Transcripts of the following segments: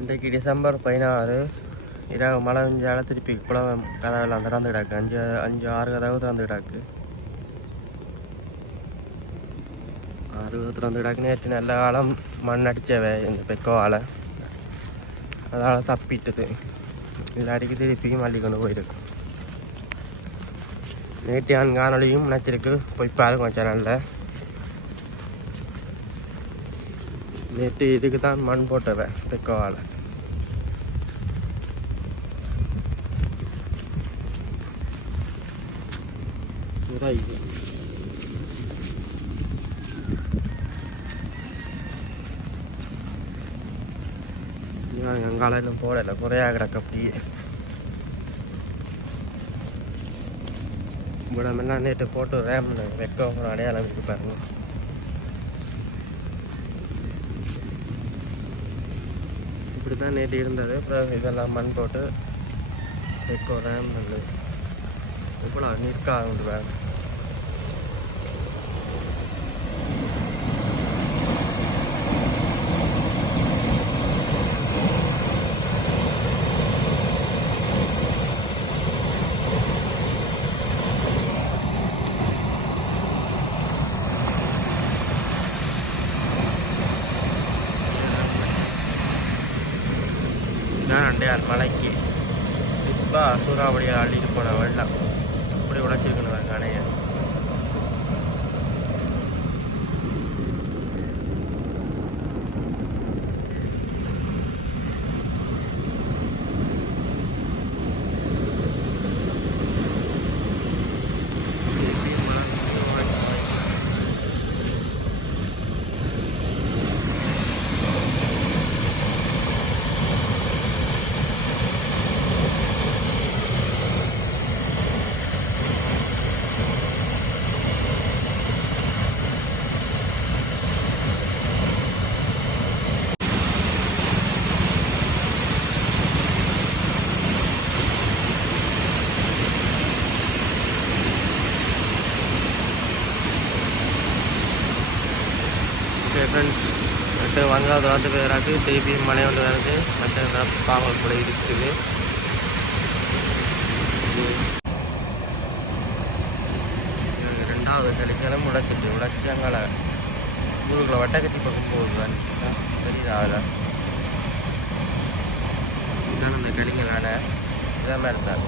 இன்றைக்கு டிசம்பர் 16 இரவு மழை பெஞ்சால திருப்பி குளம் கதவெல்லாம் திறந்து கிடக்கு. அஞ்சு ஆறு கதவு திறந்து கிடக்கு. 6 திறந்து கிடக்கு. நேற்று நல்ல காலம் மண் அடித்தவை இந்த பெக்கோவால், அதனால் தப்பிட்டது. இதில் அடிக்க திருப்பியும் அள்ளி கொண்டு போயிருக்கு. நேற்று காணொலியும் நினச்சிருக்கு, போய் பாருங்க சேனலில். நேற்று இதுக்கு தான் மண் போட்டவை பெக்கோவால். அங்கால இன்னும் போடலை, குறையா கிடக்க அப்படியே. இவ்வளமெல்லாம் நேற்று போட்டு ரேம் வெக்க அடையாளம் இருக்கு பாருங்க. இப்படி தான் நேற்று இருந்தது. அப்புறம் இதெல்லாம் மண் போட்டு வெக்க ரேம் நல்லது. இவ்வளோ நிற்காக உண்டு வேறு. அண்டையார் மலைக்கு இப்போ சூறாவளியை அள்ளிட்டு போன வெள்ளம் அப்படி உழைச்சிருக்கணும் அணைய. ஃப்ரெண்ட்ஸ், மற்ற வங்காள வார்த்தை பேராக்கு திருப்பி மழை ஒன்று வருது. மற்ற பாவல் கூட இருக்குது. ரெண்டாவது கிழக்கிழமை உடைச்சி அங்கால ஊருக்குள்ள வட்டக்கட்டி பக்கம் போகுது. தெரியுதா? அதில் இதுதான் அந்த கிழங்கான இதே மாதிரி தான்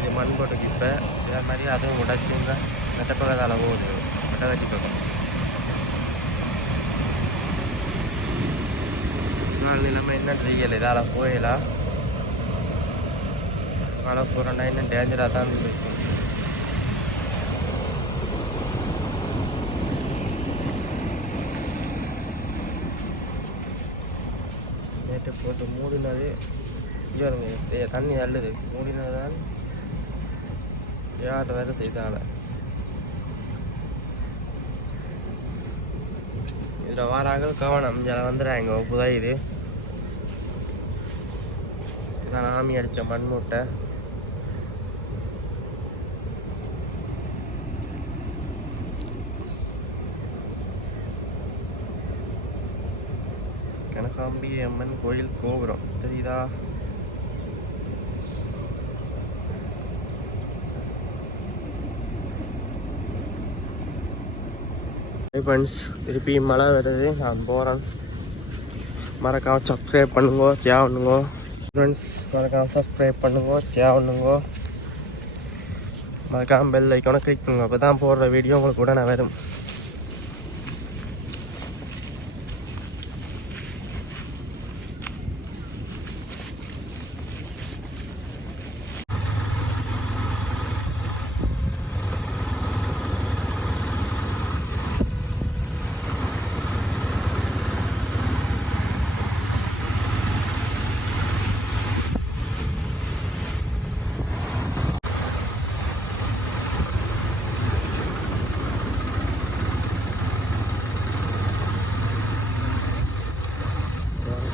இது மண் போட்டுக்கு. இப்போ இதே மாதிரி அதுவும் உடைச்சுங்க மெட்ட பக்கத்தால் போகுது வட்டக்கட்டி பக்கம். நிலைமை என்ன தெரியல. இதால் போயிடலாம். மழை போகிறோன்னா இன்னும் டேஞ்சராக தான் இருக்கும். நேற்று போட்டு மூடினது இங்கே தண்ணி அள்ளுது. மூடினது தான் யார் வருது இதால். இதில் வாராக கவனம். இதில் வந்துடுறாங்க புதாயுது. இதான் ஆமி அடித்த மண் மூட்டை. கனகாம்பி அம்மன் கோயில் கோபுரம் தெரியுதா? ஃப்ரெண்ட்ஸ், திருப்பி மழை வருது. நான் போகிறேன். மறக்காம சப்ஸ்கிரைப் பண்ணுங்க, ஷேர் பண்ணுங்க. ஃப்ரெண்ட்ஸ், மறக்காம சப்ஸ்கிரைப் பண்ணுங்க, ஷேர் பண்ணுங்க. மறக்காம பெல் ஐக்கானை கிளிக் பண்ணுங்க. அப்போ தான் போடுற வீடியோ உங்களுக்கு உடனே வரும்.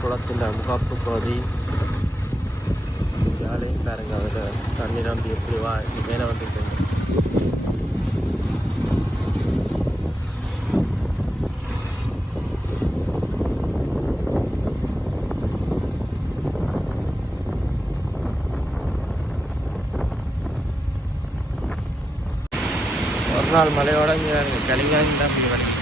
குளத்தின் முகாப்பு பகுதி ஜாலியும் பாருங்க. அதில் தண்ணி நம்பி எப்படி மேலே வந்துருக்கு. நாள் மழையோட இங்கே கலிங்காங்க தான் அப்படி